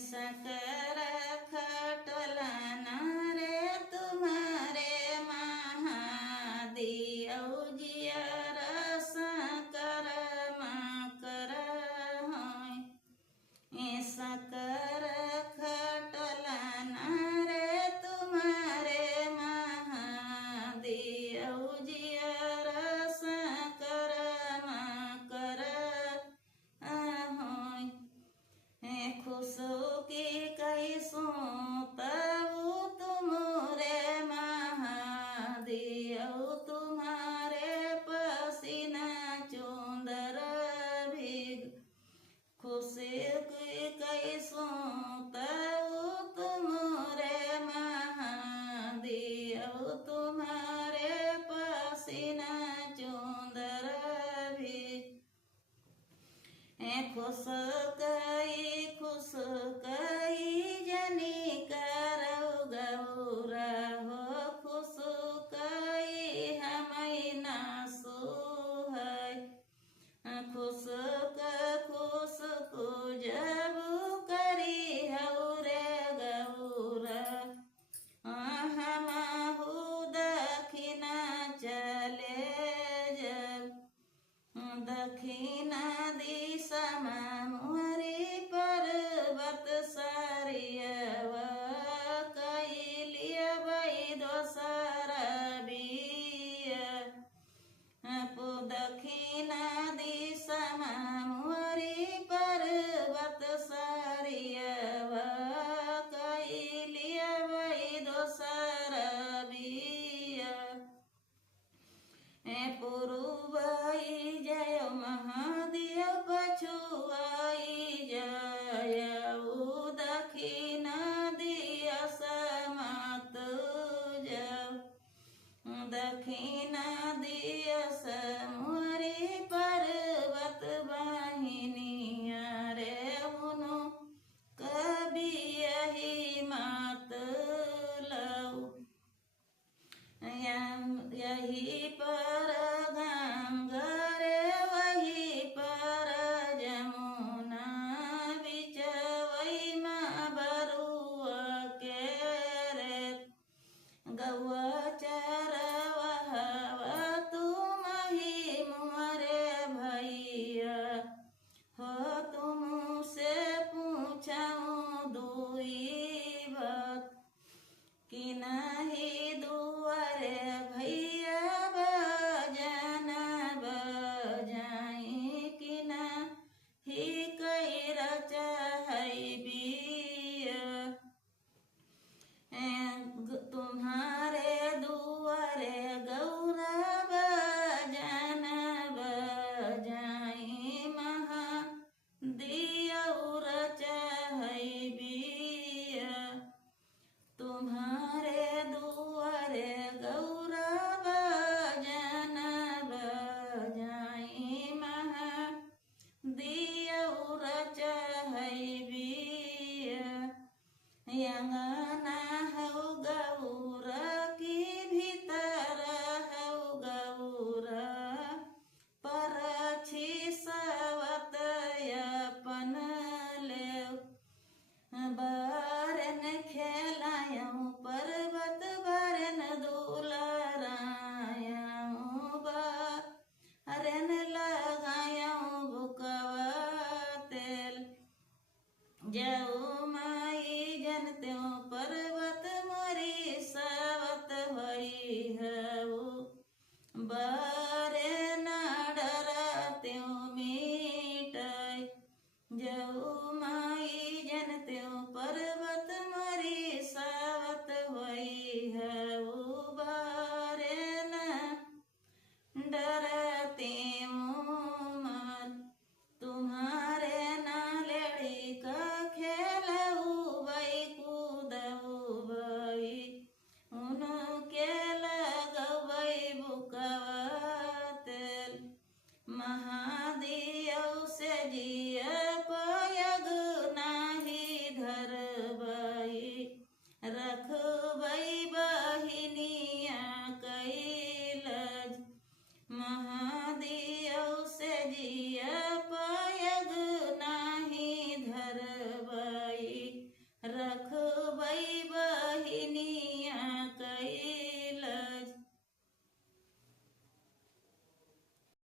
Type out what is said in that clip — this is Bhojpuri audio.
सकरा खटलन रे तुम्हारे महादियौ जियर सकरा मकर होय सकरा खटलन रे तुम्हारे महादियौ जियर सकरा मकर होय खुशो की कैसो तबु तुमरे महादियौ तुम्हारे पसीना चुंदर भीग खुशी की कैसो तबु तुमरे महादियौ तुम्हारे पसीना चुंदर भीग खुश कई जनी करौ गौरा हो खुश कई हमै नासु है खुश को जब करी हौ रे गौरा हमहु दक्षिणा चले जब दक्षिणा दिशा मोरी पर्वत सारियव कैलिय दोसर बिय दक्षिणा दिशा मोरी पर्वत सारियव कैलिय दोसर बिय पूर्वई जय महादेव पछुआई जय दक्षिण दिया समात जब दक्षिण दिया मोरी पर्वत वाहिनिया रे उनो कभी यही मात लऊ यही पर गंगा रे वही पर जमुना बिच वही माँ बरुआ के रे गौआ चरवहवा तुम ही मोरे भैया हो तुम से पूछूं दुई बात कि नहीं दुआरे भैया बजन बजाई कि नहीं कई रचहई बिया तुम्हारे दुआरे गौरा बजन बजाई महा दियौ रचहई बिया तुम्हारे दुआरे गौरा बजन बजाई महा दियौ रचहई बिया अंगना हौ गौरा की भीतर हौ गौरा परछी सवत अपन लेव बारन खेलायऊ पर्वत बारन दुलरायऊ बारन लगायऊ बुकवा तेल जाऊ माई जनत्यो पर्वत मोरी सवत होई हऊ बारे न डरत्यो मीटै जाऊ माई जनत्यो पर्वत मोरी सवत